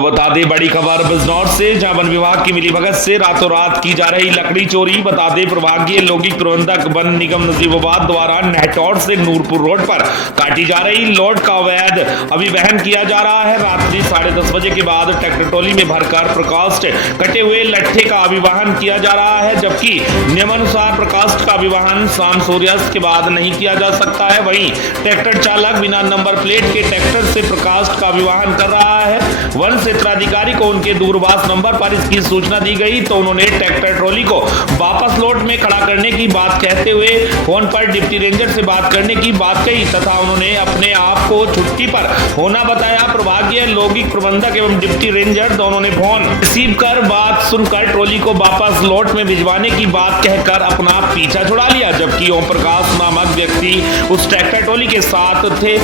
तो बता दें बड़ी खबर बिजनौर से, जहां वन विभाग की मिलीभगत से रातों रात की जा रही लकड़ी चोरी। बता दें प्रभागीय लौकिक प्रबंधक वन निगम नजीबाबाद द्वारा नेहटौर से नूरपुर रोड पर काटी जा रही लोड का अवैध अभिवहन किया जा रहा है। रात्रि 10:30 बजे के बाद ट्रैक्टर ट्रॉली में भरकर प्रकाष्ठ कटे हुए लट्ठे का अभिवहन किया जा रहा है, जबकि नियमानुसार प्रकाष्ठ का अभिवहन शाम सूर्यास्त के बाद नहीं किया जा सकता है। वहीं ट्रैक्टर चालक बिना नंबर प्लेट के ट्रैक्टर से प्रकाष्ठ का अभिवहन कर रहा है। वन क्षेत्राधिकारी को उनके दूरभाष नंबर पर इसकी सूचना दी गई तो उन्होंने ट्रैक्टर ट्रॉली को वापस लोड में खड़ा करने की बात कहते हुए फोन पर डिप्टी रेंजर से बात करने की बात कही तथा उन्होंने अपने आप को छुट्टी पर होना बताया। प्रभागीय लौकिक प्रबंधक एवं डिप्टी रेंजर दोनों ने फोन रिसीव कर बात सुनकर ट्रॉली को वापस लोड में भिजवाने की बात कहकर अपना पीछा छुड़ा लिया, जबकि ओम प्रकाश नामक व्यक्ति उस ट्रैक्टर ट्रॉली के साथ थे।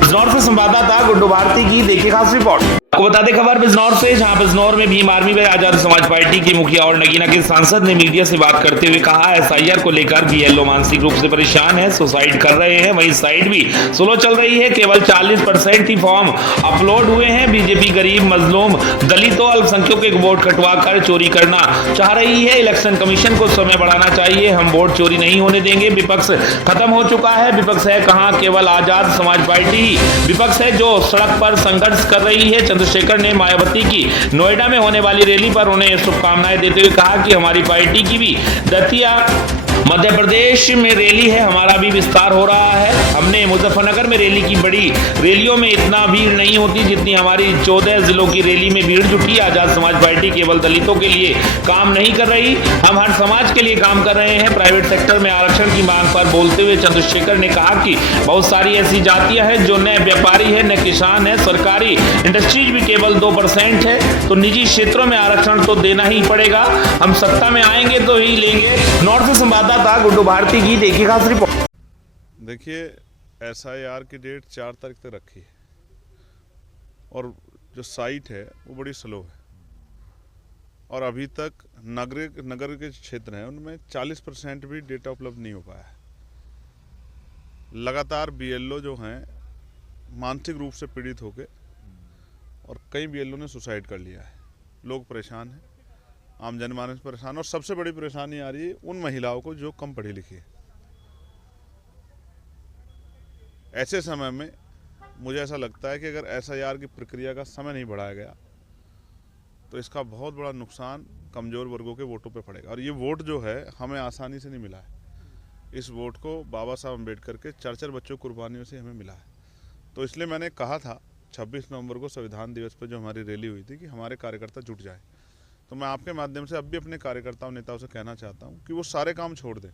बिजनौर से संवाददाता गुड्डू भारती की देखिए खास रिपोर्ट। आपको बता दें खबर बिजनौर से, जहां बिजनौर में भीम आर्मी व आजाद समाज पार्टी की मुखिया और नगीना के सांसद ने मीडिया से बात करते हुए कहा, एसआईआर को लेकर बीएलओ मानसिक रूप से परेशान है, सुसाइड कर रहे हैं। वहीं साइड भी स्लो चल रही है, केवल 40% ही फॉर्म अपलोड हुए हैं। बीजेपी गरीब, मजलूम, दलितों, अल्पसंख्यकों के वोट कटवा कर चोरी करना चाह रही है। इलेक्शन कमीशन को समय बढ़ाना चाहिए, हम वोट चोरी नहीं होने देंगे। विपक्ष खत्म हो चुका है, विपक्ष है कहां, केवल आजाद समाज पार्टी ही विपक्ष है जो सड़क पर संघर्ष कर रही है। चंद्रशेखर ने मायावती की नोएडा में होने वाली रैली पर उन्हें शुभकामनाएं देते हुए कहा कि हमारी पार्टी की भी दतिया मध्य प्रदेश में रैली है, हमारा भी विस्तार हो रहा है। हमने मुजफ्फरनगर में रैली की, बड़ी रैलियों में इतना भीड़ नहीं होती जितनी हमारी 14 जिलों की रैली में भीड़ जुटी। आजाद समाज पार्टी केवल दलितों के लिए काम नहीं कर रही, हम हर समाज के लिए काम कर रहे हैं। प्राइवेट सेक्टर में आरक्षण की मांग पर बोलते हुए चंद्रशेखर ने कहा कि बहुत सारी ऐसी जातियां हैं जो न व्यापारी है न किसान है, सरकारी इंडस्ट्रीज भी केवल 2% है, तो निजी क्षेत्रों में आरक्षण तो देना ही पड़ेगा। हम सत्ता में आएंगे तो ही लेंगे। नॉर्थ से संवाददाता गुड्डू भारती की देखिए खास रिपोर्ट। देखिए, एसआईआर की डेट 4 तारीख तक रखी है और जो साइट है वो बड़ी स्लो है और अभी तक नगर के क्षेत्र हैं उनमें 40% भी डेटा उपलब्ध नहीं हो पाया है। लगातार बीएलओ जो हैं मानसिक रूप से पीड़ित होकर और कई बीएलओ ने सुसाइड कर लिया है। लोग परेशान हैं, आम जनमानस परेशान, और सबसे बड़ी परेशानी आ रही है उन महिलाओं को जो कम पढ़ी लिखी है। ऐसे समय में मुझे ऐसा लगता है कि अगर एसआईआर की प्रक्रिया का समय नहीं बढ़ाया गया तो इसका बहुत बड़ा नुकसान कमज़ोर वर्गों के वोटों पे पड़ेगा। और ये वोट जो है हमें आसानी से नहीं मिला है, इस वोट को बाबा साहब अम्बेडकर के 4 बच्चों की कुर्बानियों से हमें मिला है। तो इसलिए मैंने कहा था 26 नवंबर को संविधान दिवस पर जो हमारी रैली हुई थी कि हमारे कार्यकर्ता जुट जाएँ। तो मैं आपके माध्यम से अब भी अपने कार्यकर्ताओं नेताओं से कहना चाहता हूँ कि वो सारे काम छोड़ दें।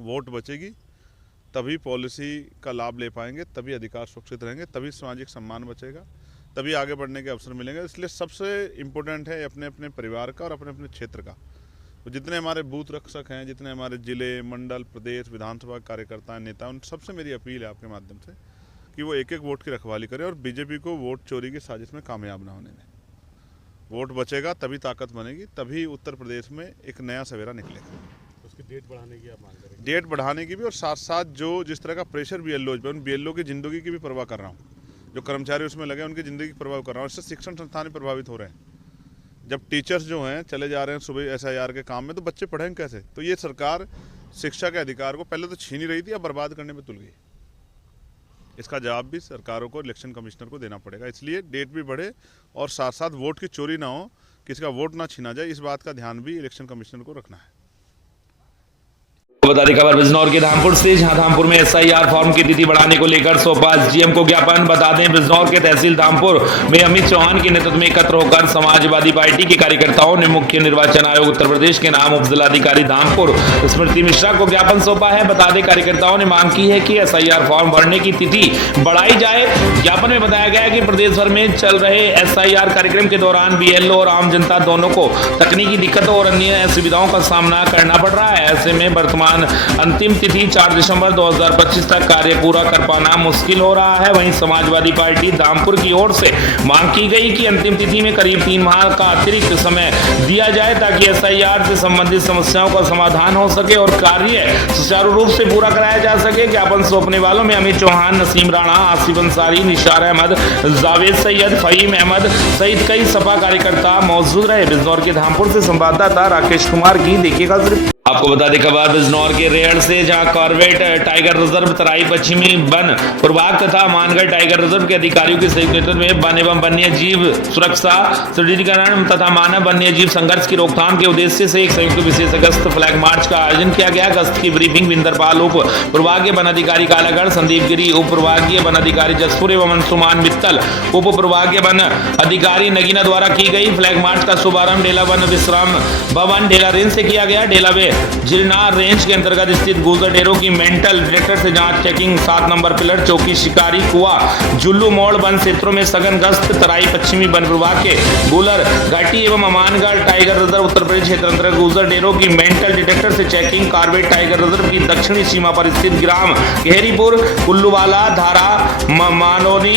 वोट बचेगी तभी पॉलिसी का लाभ ले पाएंगे, तभी अधिकार सुरक्षित रहेंगे, तभी सामाजिक सम्मान बचेगा, तभी आगे बढ़ने के अवसर मिलेंगे। इसलिए सबसे इम्पोर्टेंट है अपने अपने परिवार का और अपने अपने क्षेत्र का। तो जितने हमारे बूथ रक्षक हैं, जितने हमारे जिले, मंडल, प्रदेश, विधानसभा कार्यकर्ता, नेता, उन सबसे मेरी अपील है आपके माध्यम से कि वो एक एक वोट की रखवाली करें और बीजेपी को वोट चोरी की साजिश में कामयाब ना होने दें। वोट बचेगा तभी ताकत बनेगी, तभी उत्तर प्रदेश में एक नया सवेरा निकलेगा। तो उसकी डेट बढ़ाने की आप मांग करेंगे? डेट बढ़ाने की भी, और साथ साथ जो जिस तरह का प्रेशर बीएलओ पे, उन बीएलओ की ज़िंदगी की भी परवाह कर रहा हूँ। जो कर्मचारी उसमें लगे उनकी ज़िंदगी की परवाह कर रहा हूँ। इससे शिक्षण संस्थान प्रभावित हो रहे हैं। जब टीचर्स जो हैं चले जा रहे हैं सुबह एसआईआर के काम में, तो बच्चे पढ़ेंगे कैसे? तो ये सरकार शिक्षा के अधिकार को पहले तो छीन ही रही थी, अब बर्बाद करने पर तुल गई। इसका जवाब भी सरकारों को, इलेक्शन कमिश्नर को देना पड़ेगा। इसलिए डेट भी बढ़े और साथ साथ वोट की चोरी ना हो, किसी का वोट ना छीना जाए, इस बात का ध्यान भी इलेक्शन कमिश्नर को रखना है। बता दें खबर बिजनौर के धामपुर से, जहां धामपुर में एसआईआर फॉर्म की तिथि बढ़ाने को लेकर सौंपा एसडीएम को ज्ञापन। बता दें बिजनौर के तहसील धामपुर में अमित चौहान के नेतृत्व में एकत्र होकर समाजवादी पार्टी के कार्यकर्ताओं ने मुख्य निर्वाचन आयोग उत्तर प्रदेश के नाम उपजिलाधिकारी धामपुर स्मृति मिश्रा को ज्ञापन सौंपा है। बता दें कार्यकर्ताओं ने मांग की है कि एसआईआर फॉर्म भरने की तिथि बढ़ाई जाए। ज्ञापन में बताया गया है कि प्रदेश भर में चल रहे एसआईआर कार्यक्रम के दौरान बीएलओ और आम जनता दोनों को तकनीकी दिक्कतों और अन्य असुविधाओं का सामना करना पड़ रहा है। ऐसे में वर्तमान दौरान अंतिम तिथि 4 दिसंबर 2025 तक कार्य पूरा कर पाना मुश्किल हो रहा है। वहीं समाजवादी पार्टी धामपुर की ओर से मांग की गई कि अंतिम तिथि में करीब 3 माह का अतिरिक्त समय दिया जाए ताकि SIR से संबंधित समस्याओं का समाधान हो सके और कार्य सुचारू रूप से पूरा कराया जा सके। ज्ञापन सौंपने वालों में अमित चौहान, नसीम राणा, आसिफ अंसारी, निशार अहमद, जावेद सैयद, फहीम अहमद सहित कई सपा कार्यकर्ता मौजूद रहे। बिजनौर के धामपुर से संवाददाता राकेश कुमार की देखिएगा। आपको बता दें खबर बिजनौर के रेहड़ से, जहां कॉर्बेट टाइगर रिजर्व, तराई पश्चिमी वन प्रभाग तथा मानगढ़ टाइगर रिजर्व के अधिकारियों के संयुक्त नेतृत्व में वन एवं वन्य जीव सुरक्षा, सुदृढ़ीकरण तथा मानव वन्य जीव संघर्ष की रोकथाम के उद्देश्य से एक संयुक्त विशेष गश्त फ्लैग मार्च का आयोजन किया गया। गश्त की ब्रीफिंग विंदरपाल उप प्रभागीय वन अधिकारी कालागढ़, संदीप गिरी उप प्रभागीय वन अधिकारी जसपुर एवं अंशुमान मित्तल उप प्रभागीय वन अधिकारी नगीना द्वारा की गई। फ्लैग मार्च का शुभारंभ डेला वन विश्राम भवन डेला रेंज से किया गया। डेला वे जिरनार रेंज के अंतर्गत स्थित गुजर डेरों की मेंटल डिटेक्टर से जांच, चेकिंग, 7 नंबर पिलर चौकी, शिकारी कुआ, जुल्लू मोड़ वन क्षेत्रों में सघन गश्त। तराई पश्चिमी वन विभाग के गुलर घाटी एवं अमानगढ़ टाइगर रिजर्व उत्तर प्रदेश क्षेत्र अंतर्गत गुजर डेरों की मेंटल डिटेक्टर से चेकिंग। कॉर्बेट टाइगर रिजर्व की दक्षिणी सीमा पर स्थित ग्राम केहरीपुर, कुल्लूवाला, धारा, मानोनी,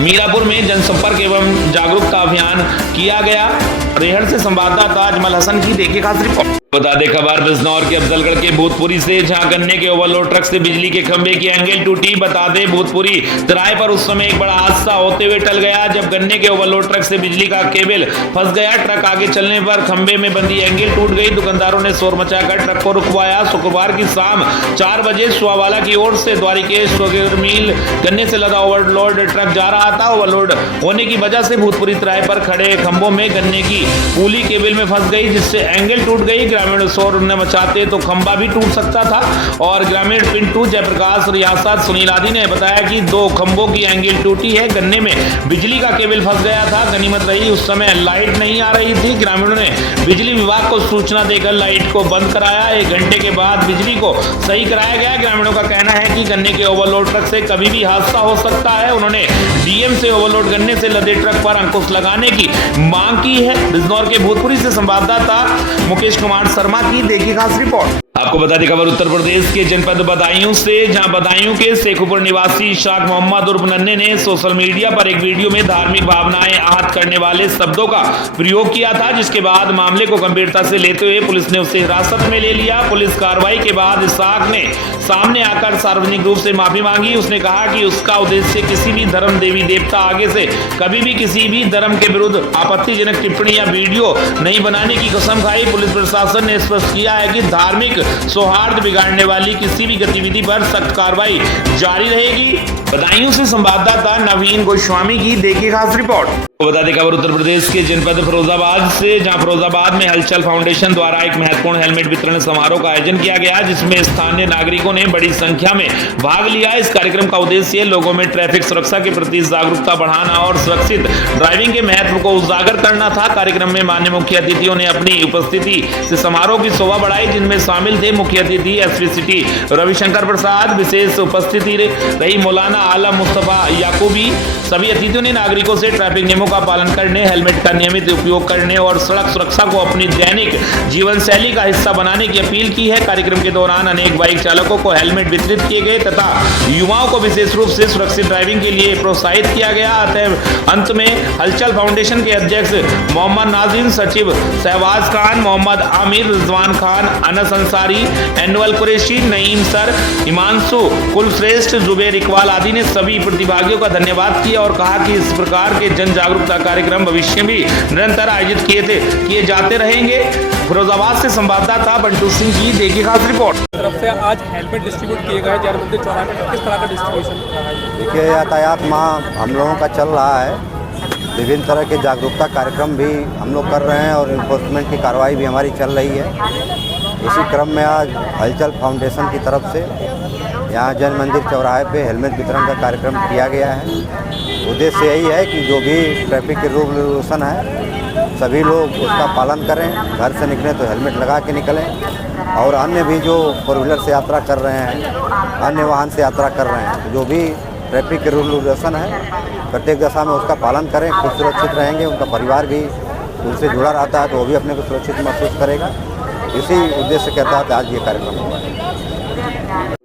मीरापुर में जनसंपर्क एवं जागरूकता अभियान किया गया। रेहड़ से संवाददाता अजमल हसन की देखिए खास रिपोर्ट। बता दें खबर बिजनौर के अफजलगढ़ के भूतपुरी से, जहां गन्ने के ओवरलोड ट्रक से बिजली के खंभे की एंगल टूटी। बता दें भूतपुरी तराई पर उस समय एक बड़ा हादसा होते हुए टल गया जब गन्ने के ओवरलोड ट्रक से बिजली का केबल फंस गया। ट्रक आगे चलने पर खंभे में बंधी एंगल टूट गई। दुकानदारों ने शोर मचाकर ट्रक को रुकवाया। शुक्रवार की शाम 4 बजे सुवावाला की ओर से द्वारिकेश शुगर मिल गन्ने से लदा ओवरलोड ट्रक जा रहा था। ओवरलोड होने की वजह से भूतपुरी तराई पर खड़े खंभों में गन्ने की पूली केबल में फंस गई, जिससे एंगल टूट गई। ग्रामीण शोर न मचाते तो खंभा भी टूट सकता था। और ग्रामीण पिंटू, जयप्रकाश, रियासत, सुनील आदि ने बताया कि 2 खंभों की एंगल टूटी है। गन्ने में बिजली का केबल फंस गया था। गनीमत रही उस समय लाइट नहीं आ रही थी। ग्रामीणों ने बिजली विभाग को सूचना देकर लाइट को बंद कराया। 1 घंटे के बाद बिजली को सही कराया गया। ग्रामीणों का कहना है कि गन्ने के ओवरलोड ट्रक से कभी भी हादसा हो सकता है। उन्होंने डीएम से ओवरलोड गन्ने से लदे ट्रक पर अंकुश लगाने की मांग की है। बिजनौर के भूतपुरी से संवाददाता मुकेश कुमार शर्मा की देखिए खास रिपोर्ट। आपको बता दें खबर उत्तर प्रदेश के जनपद बदायूं से, जहां बदायूं के शेखुपुर निवासी इशाक मोहम्मद उर्फ नन्हे ने सोशल मीडिया पर एक वीडियो में धार्मिक भावनाएं आहत करने वाले शब्दों का प्रयोग किया था, जिसके बाद मामले को गंभीरता से लेते हुए पुलिस ने उसे हिरासत में ले लिया। पुलिस कार्रवाई के बाद इशाक ने सामने आकर सार्वजनिक रूप से माफी मांगी। उसने कहा कि उसका उद्देश्य किसी भी धर्म, देवी देवता आगे से कभी भी किसी भी धर्म के विरुद्ध आपत्तिजनक टिप्पणी या वीडियो नहीं बनाने की कसम खाई। पुलिस प्रशासन ने स्पष्ट किया है कि धार्मिक सौहार्द बिगाड़ने वाली किसी भी गतिविधि पर सख्त कार्रवाई जारी रहेगी। बदायूं से संवाददाता नवीन गोस्वामी की देखिए खास रिपोर्ट। बता दें खबर उत्तर प्रदेश के जनपद फिरोजाबाद से, जहां फिरोजाबाद में हलचल फाउंडेशन द्वारा एक महत्वपूर्ण हेलमेट वितरण समारोह का आयोजन किया गया, जिसमें स्थानीय नागरिकों ने बड़ी संख्या में भाग लिया। इस कार्यक्रम का उद्देश्य लोगों में ट्रैफिक सुरक्षा के प्रति जागरूकता बढ़ाना और सुरक्षित ड्राइविंग के महत्व को उजागर करना था। कार्यक्रम में माननीय मुख्य अतिथियों ने अपनी उपस्थिति से समारोह की शोभा बढ़ाई, जिनमें शामिल थे मुख्य अतिथि एसपी सिटी रविशंकर प्रसाद, विशेष उपस्थिति रही मौलाना आलम मुस्तफा याकूबी। सभी अतिथियों ने नागरिकों से ट्रैफिक नियमों का पालन करने, हेलमेट का नियमित उपयोग करने और सड़क सुरक्षा को अपनी दैनिक जीवन शैली का हिस्सा बनाने की अपील की है। कार्यक्रम के दौरान अनेक बाइक चालकों को हेलमेट वितरित किए गए तथा युवाओं को विशेष रूप से सुरक्षित ड्राइविंग के लिए प्रोत्साहित किया गया। अतः अंत में हलचल फाउंडेशन के अध्यक्ष मोहम्मद नाजिम, सचिव शहबाज खान, मोहम्मद आमिर, रिजवान खान, अनस अंसारी, एनुअल कुरैशी, नईम सर, हिमांशु कुलश्रेष्ठ, जुबेर इकबाल आदि ने सभी प्रतिभागियों का धन्यवाद किया और कहा कि इस प्रकार के जन जागरूकता कार्यक्रम भविष्य में भी निरंतर आयोजित किए जाते रहेंगे। फिरोजाबाद से संवाददाता बंटू सिंह की देखिए खास रिपोर्ट। तरफ से आज हेलमेट डिस्ट्रीब्यूट किए गए जयरमंदी चौराहे पर, किस तरह का डिस्ट्रीब्यूशन? देखिए, यातायात माह हम लोगों का चल रहा है। विभिन्न तरह के जागरूकता कार्यक्रम भी हम लोग कर रहे हैं और इन्फोर्समेंट की कार्रवाई भी हमारी चल रही है। इसी क्रम में आज हलचल फाउंडेशन की तरफ से यहाँ जैन मंदिर चौराहे पे हेलमेट वितरण का कार्यक्रम किया गया है। उद्देश्य यही है कि जो भी ट्रैफिक के रूल रेगुलेशन है सभी लोग उसका पालन करें, घर से निकलें तो हेलमेट लगा के निकलें और अन्य भी जो फोर व्हीलर से यात्रा कर रहे हैं, अन्य वाहन से यात्रा कर रहे हैं, जो भी ट्रैफिक के रूल रेगुलेशन है प्रत्येक दशा में उसका पालन करें। खुद सुरक्षित रहेंगे, उनका परिवार भी उनसे जुड़ा रहता है तो वो भी अपने को सुरक्षित महसूस करेगा। इसी उद्देश्य के तहत आज ये कार्यक्रम हुआ है।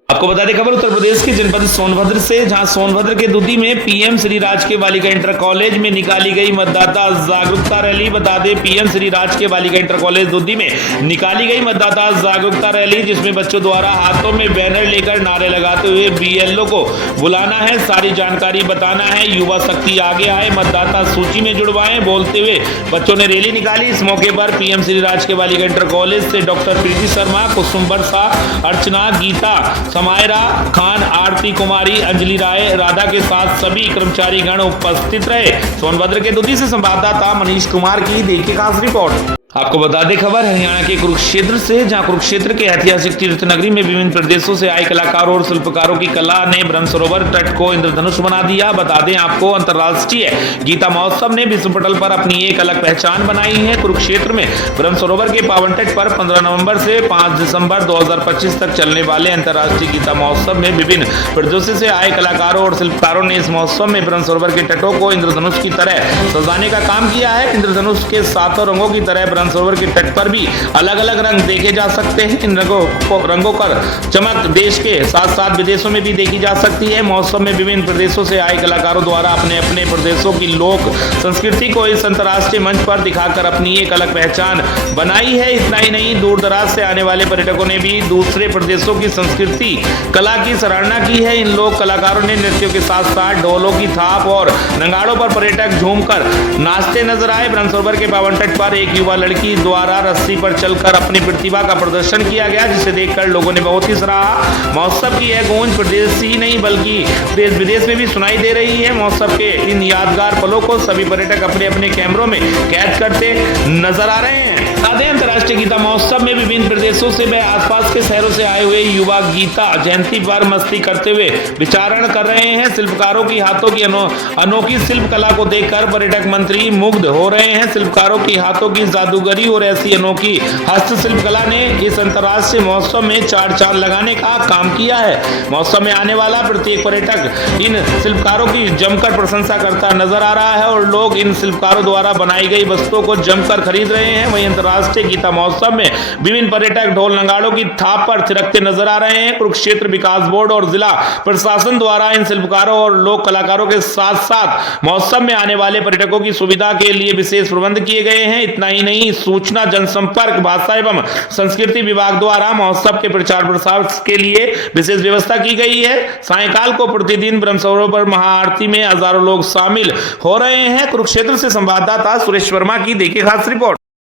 आपको बता दें खबर उत्तर प्रदेश के जनपद सोनभद्र से, जहां सोनभद्र के दुधी में पीएम श्री राजकीय बालिका इंटर कॉलेज में निकाली गई मतदाता जागरूकता रैली। बता दें पीएम श्री राजकीय बालिका इंटर कॉलेज दुधी में निकाली गई मतदाता जागरूकता रैली, जिसमें बच्चों द्वारा हाथों में बैनर लेकर नारे लगाते हुए बीएलओ को बुलाना है, सारी जानकारी बताना है, युवा शक्ति आगे आए, मतदाता सूची में जुड़वाएं, बोलते हुए बच्चों ने रैली निकाली। इस मौके पर पीएम श्री राजकीय बालिका इंटर कॉलेज से डॉक्टर प्रीति शर्मा, कुसुम बरसा, अर्चना, गीता, समायरा खान, आरती कुमारी, अंजलि राय, राधा के साथ सभी कर्मचारी गण उपस्थित रहे। सोनभद्र के दुधी से संवाददाता मनीष कुमार की देखिए खास रिपोर्ट। आपको बता दें खबर हरियाणा के कुरुक्षेत्र से, जहां कुरुक्षेत्र के ऐतिहासिक तीर्थ नगरी में विभिन्न प्रदेशों से आए कलाकारों और शिल्पकारों की कला ने ब्रह्म सरोवर तट को इंद्रधनुष बना दिया। बता दें आपको अंतर्राष्ट्रीय गीता महोत्सव ने विश्व पटल पर अपनी एक अलग पहचान बनाई है। कुरुक्षेत्र में ब्रह्म सरोवर के पावन तट पर 15 नवंबर से 5 दिसंबर 2025 तक चलने वाले अंतर्राष्ट्रीय गीता महोत्सव में विभिन्न प्रदेशों से आए कलाकारों और शिल्पकारों ने इस महोत्सव में ब्रह्म सरोवर के तटों को इंद्रधनुष की तरह सजाने का काम किया है। इंद्रधनुष के 7 रंगों की तरह सरोवर के तट पर भी अलग अलग रंग देखे जा सकते हैं। इन रंगों पर चमक देश के साथ साथ विदेशों में भी देखी जा सकती है। महोत्सव में विभिन्न प्रदेशों से आए कलाकारों द्वारा अपने अपने प्रदेशों की लोक संस्कृति को इस अंतर्राष्ट्रीय मंच पर दिखाकर अपनी एक अलग पहचान बनाई है। इतना ही नहीं, दूर दराज से आने वाले पर्यटकों ने भी दूसरे प्रदेशों की संस्कृति कला की सराहना की है। इन लोक कलाकारों ने नृत्यों के साथ साथ ढोलों की थाप और नगाड़ों पर पर्यटक झूमकर नाचते नजर आए। ब्रह्म सरोवर के पावन तट पर एक युवा लड़की द्वारा रस्सी पर चलकर अपनी प्रतिभा का प्रदर्शन किया गया, जिसे देखकर लोगों ने बहुत ही सराहा। महोत्सव की यह गूंज प्रदेश ही नहीं बल्कि देश विदेश में भी सुनाई दे रही है। महोत्सव के इन यादगार पलों को सभी पर्यटक अपने अपने कैमरों में कैद करते नजर आ रहे हैं। अंतर्राष्ट्रीय गीता महोत्सव में विभिन्न प्रदेशों से व आसपास के शहरों से आए हुए युवा गीता जयंती पर मस्ती करते हुए विचारण कर रहे हैं। शिल्पकारों की हाथों की अनोखी शिल्प कला को देखकर पर्यटक मंत्री मुग्ध हो रहे हैं। शिल्पकारों की हाथों की जादूगरी और ऐसी अनोखी हस्तशिल्प कला ने इस अंतर्राष्ट्रीय महोत्सव में चार चांद लगाने का काम किया है। महोत्सव में आने वाला प्रत्येक पर्यटक इन शिल्पकारों की जमकर प्रशंसा करता नजर आ रहा है और लोग इन शिल्पकारों द्वारा बनाई गई वस्तुओं को जमकर खरीद रहे हैं। वहीं अंतर्राष्ट्रीय गीता महोत्सव में विभिन्न पर्यटक ढोल नगाड़ों की थाप पर थिरकते नजर आ रहे हैं। कुरुक्षेत्र विकास बोर्ड और जिला प्रशासन द्वारा इन शिल्पकारों और लोक कलाकारों के साथ साथ महोत्सव में आने वाले पर्यटकों की सुविधा के लिए विशेष प्रबंध किए गए हैं। इतना ही नहीं, सूचना जनसंपर्क भाषा एवं संस्कृति विभाग द्वारा महोत्सव के प्रचार प्रसार के लिए विशेष व्यवस्था की गई है। सायंकाल को प्रतिदिन ब्रह्म सरोवर महाआरती में हजारों लोग शामिल हो रहे हैं। कुरुक्षेत्र से संवाददाता सुरेश वर्मा की देखिए खास रिपोर्ट।